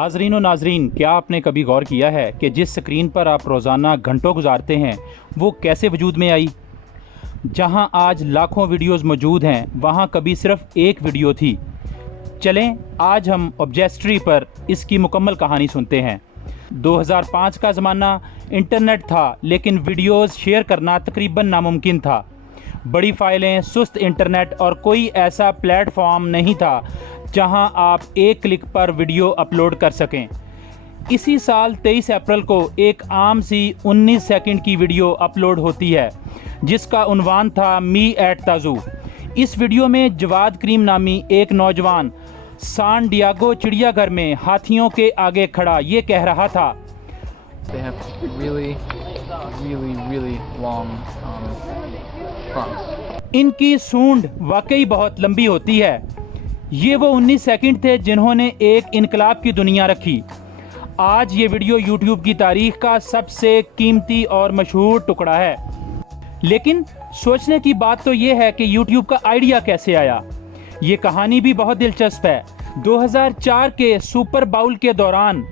हाजरीन और नाजरीन, क्या आपने कभी गौर किया है कि जिस स्क्रीन पर आप रोज़ाना घंटों गुजारते हैं वो कैसे वजूद में आई। जहां आज लाखों वीडियोस मौजूद हैं वहां कभी सिर्फ एक वीडियो थी। चलें आज हम ऑब्जेस्ट्री पर इसकी मुकम्मल कहानी सुनते हैं। 2005 का ज़माना, इंटरनेट था लेकिन वीडियोस शेयर करना तकरीबन नामुमकिन था। बड़ी फाइलें, सुस्त इंटरनेट और कोई ऐसा प्लेटफॉर्म नहीं था जहां आप एक क्लिक पर वीडियो अपलोड कर सकें। इसी साल 23 अप्रैल को एक आम सी 19 सेकंड की वीडियो अपलोड होती है जिसका उन्वान था मी एट ताजू। इस वीडियो में जवाद करीम नामी एक नौजवान सान डियागो चिड़ियाघर में हाथियों के आगे खड़ा ये कह रहा था, They have really long fronts. इनकी सूंड वाकई बहुत लंबी होती है। ये वो 19 सेकंड थे जिन्होंने एक इनकलाब की दुनिया रखी। आज ये वीडियो YouTube की तारीख का सबसे कीमती और मशहूर टुकड़ा है। लेकिन सोचने की बात तो ये है कि YouTube का आइडिया कैसे आया। ये कहानी भी बहुत दिलचस्प है। 2004 के सुपर बाउल के दौरान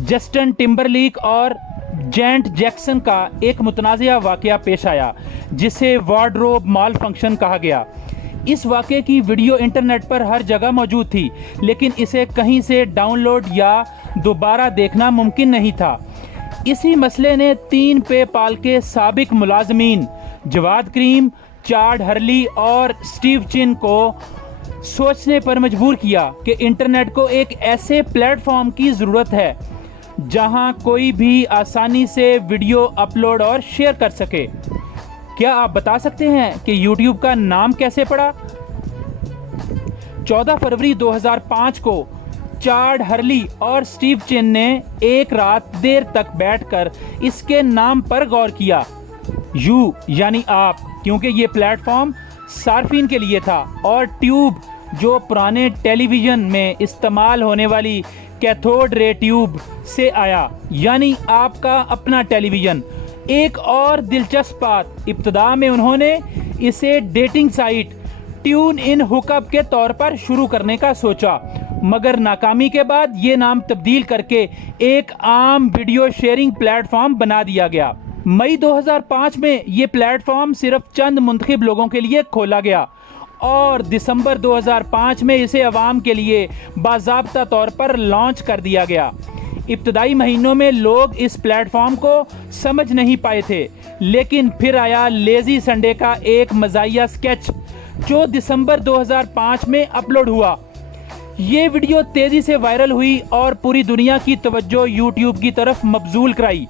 जस्टिन टिम्बरलेक और जेनेट जैक्सन का एक मुतनाज़िया वाक़या पेश आया जिसे वार्डरोब माल फंक्शन कहा गया। इस वाक़े की वीडियो इंटरनेट पर हर जगह मौजूद थी लेकिन इसे कहीं से डाउनलोड या दोबारा देखना मुमकिन नहीं था। इसी मसले ने 3 पेपाल के साबिक मुलाजमीन जवाद करीम, चाड हर्ली और स्टीव चिन को सोचने पर मजबूर किया कि इंटरनेट को एक ऐसे प्लेटफॉर्म की ज़रूरत है जहां कोई भी आसानी से वीडियो अपलोड और शेयर कर सके। क्या आप बता सकते हैं कि YouTube का नाम कैसे पड़ा? 14 फरवरी 2005 को चाड हर्ली और स्टीव चिन ने एक रात देर तक बैठकर इसके नाम पर गौर किया। यू यानी आप, क्योंकि ये प्लेटफॉर्म सार्फिन के लिए था, और ट्यूब जो पुराने टेलीविज़न में इस्तेमाल होने वाली कैथोड रे ट्यूब से आया, यानी आपका अपना टेलीविज़न। एक और दिलचस्प बात, इब्तिदा में उन्होंने इसे dating site tune in hookup के तौर पर शुरू करने का सोचा, मगर नाकामी के बाद ये नाम तब्दील करके एक आम वीडियो शेयरिंग प्लेटफॉर्म बना दिया गया। मई 2005 में ये प्लेटफॉर्म सिर्फ चंद मुंतखब लोगों के लिए खोला गया और दिसंबर 2005 में इसे अवाम के लिए बाज़ाब्ता तौर पर लॉन्च कर दिया गया। इब्तदाई महीनों में लोग इस प्लेटफॉर्म को समझ नहीं पाए थे, लेकिन फिर आया लेज़ी संडे का एक मज़ाहिया स्केच जो दिसंबर 2005 में अपलोड हुआ। ये वीडियो तेज़ी से वायरल हुई और पूरी दुनिया की तवज्जो YouTube की तरफ मबजूल कराई।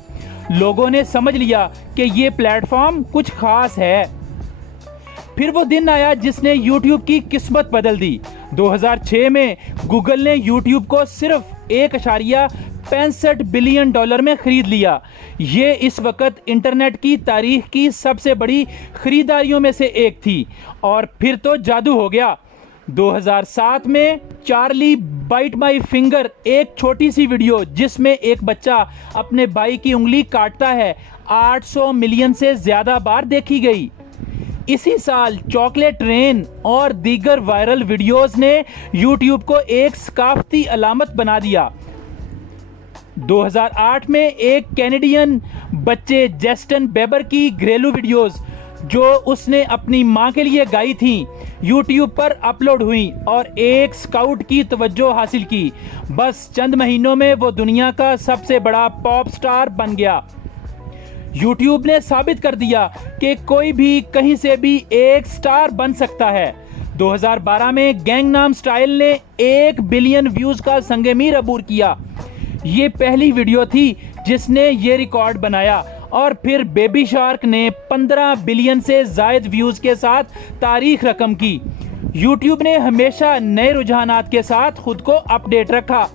लोगों ने समझ लिया कि ये प्लेटफॉर्म कुछ खास है। फिर वो दिन आया जिसने YouTube की किस्मत बदल दी। 2006 में गूगल ने YouTube को सिर्फ $1.65 बिलियन में खरीद लिया। ये इस वक्त इंटरनेट की तारीख की सबसे बड़ी खरीदारियों में से एक थी। और फिर तो जादू हो गया। 2007 में चार्ली बाइट माई फिंगर, एक छोटी सी वीडियो जिसमें एक बच्चा अपने भाई की उंगली काटता है, 800 मिलियन से ज्यादा बार देखी गई। इसी साल चॉकलेट रेन और दीगर वायरल वीडियोस ने YouTube को एक सकाफती अलामत बना दिया। 2008 में एक कैनेडियन बच्चे जस्टिन बेबर की घरेलू वीडियोस जो उसने अपनी मां के लिए गाई थी YouTube पर अपलोड हुई और एक स्काउट की तवज्जो हासिल की। बस चंद महीनों में वो दुनिया का सबसे बड़ा पॉप स्टार बन गया। YouTube ने साबित कर दिया कि कोई भी कहीं से भी एक स्टार बन सकता है। 2012 में गैंगनाम स्टाइल ने 1 बिलियन व्यूज का संगे मीर अबूर किया। ये पहली वीडियो थी जिसने ये रिकॉर्ड बनाया। और फिर बेबी शार्क ने 15 बिलियन से जायद व्यूज के साथ तारीख रकम की। YouTube ने हमेशा नए रुझानात के साथ खुद को अपडेट रखा।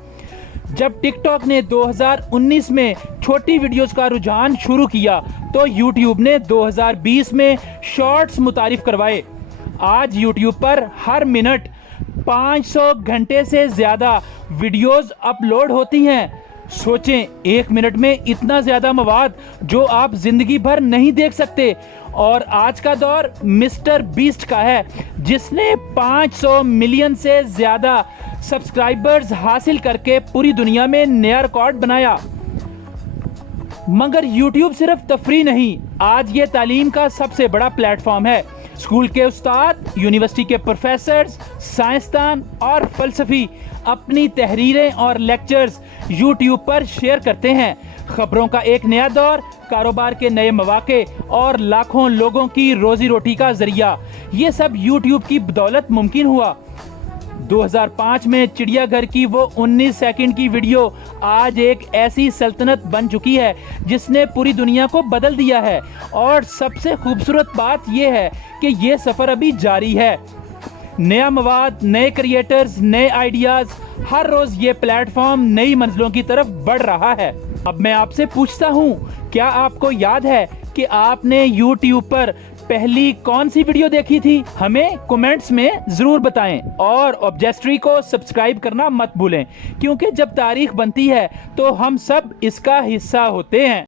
जब टिकटॉक ने 2019 में छोटी वीडियोस का रुझान शुरू किया तो YouTube ने 2020 में शॉर्ट्स मुतारिफ करवाए। आज YouTube पर हर मिनट 500 घंटे से ज्यादा वीडियोस अपलोड होती हैं। सोचें, 1 मिनट में इतना ज्यादा मवाद जो आप जिंदगी भर नहीं देख सकते। और आज का दौर मिस्टर बीस्ट का है जिसने 500 मिलियन से ज्यादा سبسکرائبرز حاصل کر کے پوری دنیا میں نیا ریکارڈ بنایا۔ مگر یوٹیوب صرف تفریح نہیں، آج یہ تعلیم کا سب سے بڑا پلیٹ فارم ہے۔ اسکول کے استاد، یونیورسٹی کے پروفیسرز، سائنسدان اور فلسفی اپنی تحریریں اور لیکچرز یوٹیوب پر شیئر کرتے ہیں۔ خبروں کا ایک نیا دور، کاروبار کے نئے مواقع اور لاکھوں لوگوں کی روزی روٹی کا ذریعہ، یہ سب یوٹیوب کی بدولت ممکن ہوا۔ 2005 میں چڑیا گھر کی وہ 19 سیکنڈ کی ویڈیو آج ایک ایسی سلطنت بن چکی ہے جس نے پوری دنیا کو بدل دیا ہے، اور سب سے خوبصورت بات یہ ہے کہ یہ سفر ابھی جاری ہے۔ نیا مواد، نئے کریٹرز، نئے آئیڈیاز، ہر روز یہ پلیٹ فارم نئی منزلوں کی طرف بڑھ رہا ہے۔ اب میں آپ سے پوچھتا ہوں، کیا آپ کو یاد ہے کہ آپ نے یوٹیوب پر پہلی کون سی ویڈیو دیکھی تھی؟ ہمیں کومنٹس میں ضرور بتائیں، اور آبجیکٹری کو سبسکرائب کرنا مت بھولیں، کیونکہ جب تاریخ بنتی ہے تو ہم سب اس کا حصہ ہوتے ہیں۔